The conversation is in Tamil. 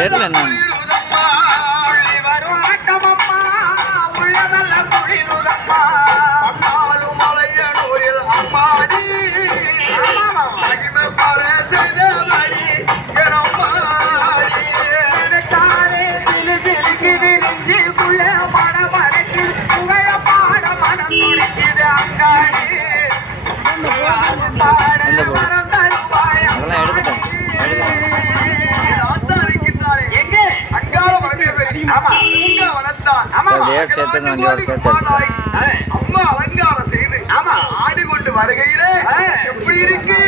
தெரியல என்ன அதெல்லாம் எடுத்துட்டேன் அம்மா அலங்காரம் செய்து ஆடி கொண்டு வருகையிலே எப்படி இருக்கு